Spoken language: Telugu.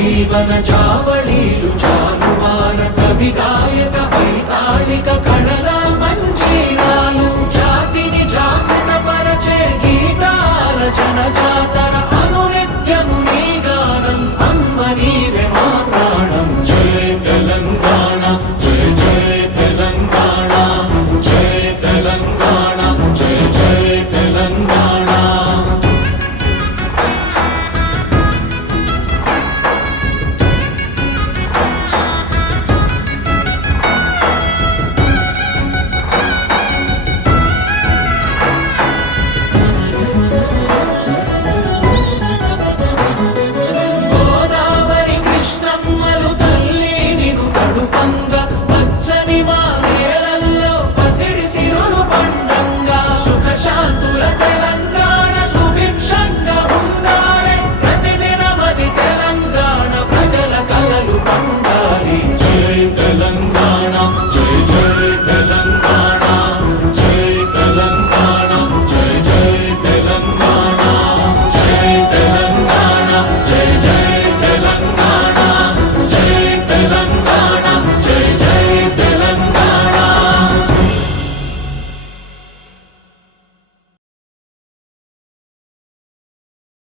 జీవన చావళీలు చా